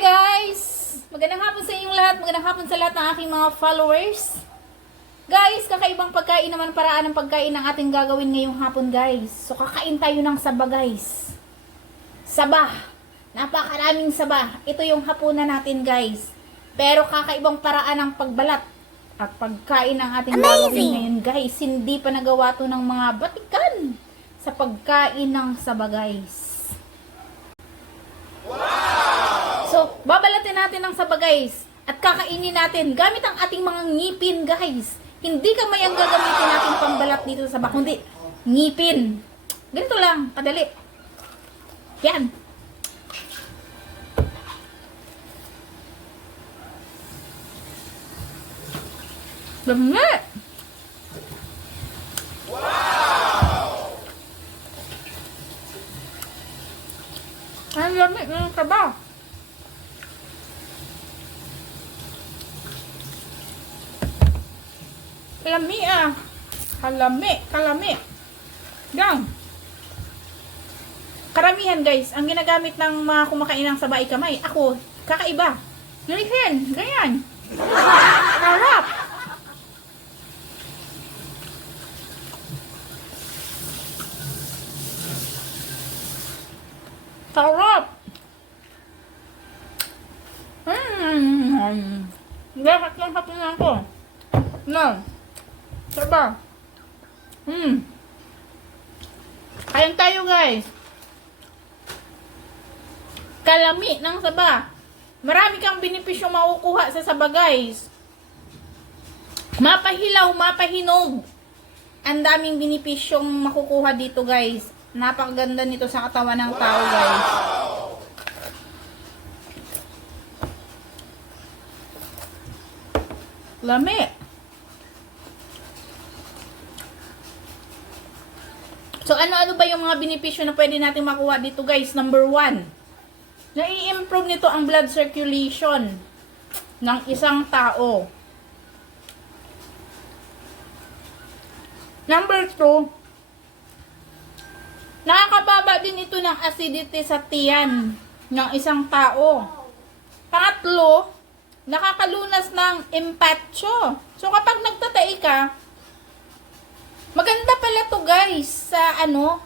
guys! Magandang hapon sa inyong lahat. Magandang hapon sa lahat ng aking mga followers. Guys, kakaibang pagkain naman paraan ng pagkain ang ating gagawin ngayong hapon guys. So kakain tayo ng saba guys. Saba. Napakaraming saba. Ito yung hapunan natin guys. Pero kakaibang paraan ng pagbalat at pagkain ng ating Amazing. gagawin ngayon guys. Hindi pa nagawa to ng mga batikan sa pagkain ng saba guys. natin ng saba guys at kakainin natin gamit ang ating mga ngipin guys. Hindi kamay ang gagamitin natin pambalat dito sa saba kundi ngipin. Ganito lang, kadali. Yan. Dami! Wow! Ang lamig ng kaba. Kalami ah. Kalami, kalami. Gang. Karamihan guys, ang ginagamit ng mga kumakain ng sabay kamay, ako, kakaiba. Ganyan, ganyan. Harap. Sarap! Mmm! Dapat yung hapunan ko. No. Saba. Ah. Hmm. Kain tayo guys. Kalami ng saba. Marami kang benepisyo makukuha sa saba guys. Mapahilaw, mapahinog. Ang daming benepisyong makukuha dito guys. Napakaganda nito sa katawan ng tao guys. Lami. So, ano-ano ba yung mga benepisyo na pwede natin makuha dito, guys? Number one, nai-improve nito ang blood circulation ng isang tao. Number two, nakakababa din ito ng acidity sa tiyan ng isang tao. Pangatlo, nakakalunas ng impatyo. So, kapag nagtatay ka, to guys sa ano,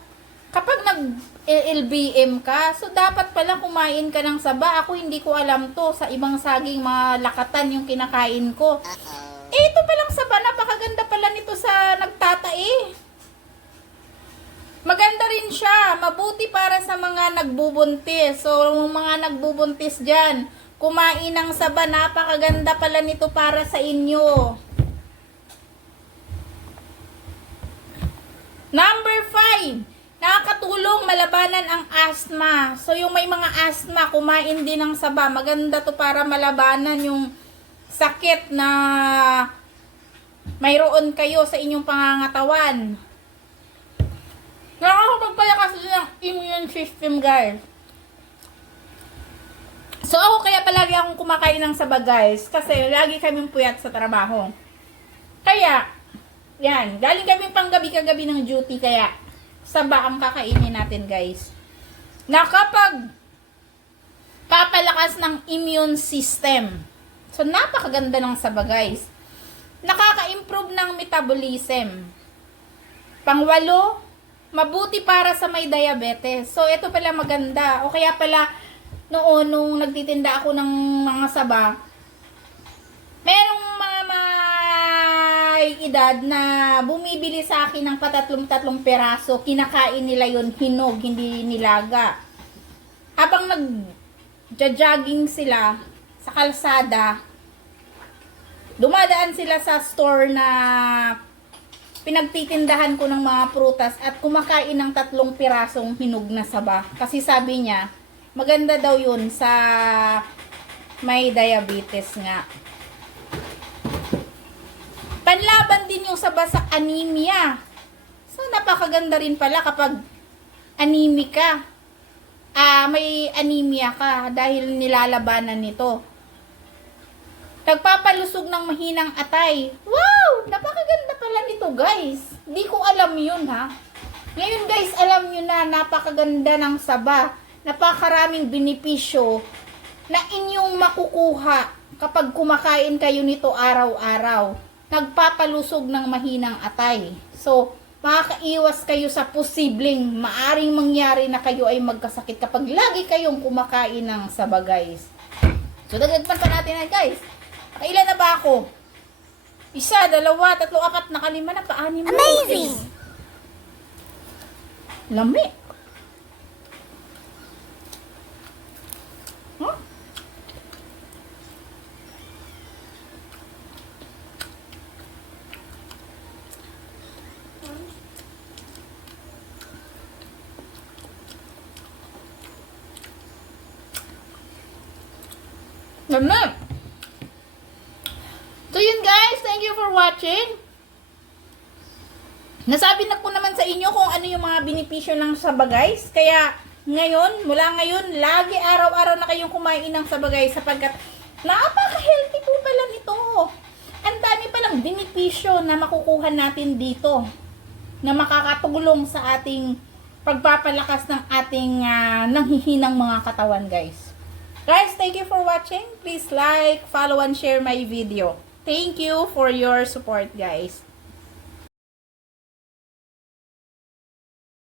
kapag nag eh, LBM ka, so dapat pala kumain ka ng saba. Ako hindi ko alam to, sa ibang saging malakatan yung kinakain ko. Eh, ito palang saba, napakaganda pala nito sa nagtatae. Maganda rin siya, mabuti para sa mga nagbubuntis. So, mga nagbubuntis dyan, kumain ng saba, napakaganda pala nito para sa inyo. Number 5, nakakatulong malabanan ang asthma. So yung may mga asthma, kumain din ng saba. Maganda to para malabanan yung sakit na mayroon kayo sa inyong pangangatawan. Nakakapagpalakas din ang immune system, guys. So ako kaya palagi akong kumakain ng saba, guys. Kasi lagi kaming puyat sa trabaho. Kaya, yan, galing kami gabi kagabi ng duty kaya saba ang kakainin natin guys. Na papalakas ng immune system. So napakaganda ng saba guys. Nakaka-improve ng metabolism. Pangwalo, mabuti para sa may diabetes. So ito pala maganda. O kaya pala noon nung nagtitinda ako ng mga saba, edad na bumibili sa akin ng patatlong-tatlong peraso, kinakain nila yon hinog, hindi nilaga. Habang nag-jogging sila sa kalsada, dumadaan sila sa store na pinagtitindahan ko ng mga prutas at kumakain ng tatlong pirasong hinog na saba. Kasi sabi niya, maganda daw yun sa may diabetes nga. Panlaban din yung sa basak anemia. So, napakaganda rin pala kapag anemic ka. Ah, may anemia ka dahil nilalabanan nito. Nagpapalusog ng mahinang atay. Wow! Napakaganda pala nito, guys. Di ko alam yun, ha? Ngayon, guys, alam nyo na, napakaganda ng saba. Napakaraming binipisyo na inyong makukuha kapag kumakain kayo nito araw-araw nagpapalusog ng mahinang atay. So, makakaiwas kayo sa posibleng maaring mangyari na kayo ay magkasakit kapag lagi kayong kumakain ng saba, guys. So, dagdagan pa natin na, guys. Kailan na ba ako? Isa, dalawa, tatlo, apat, nakalima na, paani mo. Amazing! Lami. Yum na. So yun guys, thank you for watching. Nasabi na ko naman sa inyo kung ano yung mga binipisyo ng saba guys. Kaya ngayon, mula ngayon, lagi araw-araw na kayong kumain ng saba sapagkat napaka-healthy po pala nito. Ang dami palang binipisyo na makukuha natin dito na makakatulong sa ating pagpapalakas ng ating uh, nanghihinang mga katawan guys. Guys, thank you for watching. Please like, follow, and share my video. Thank you for your support, guys.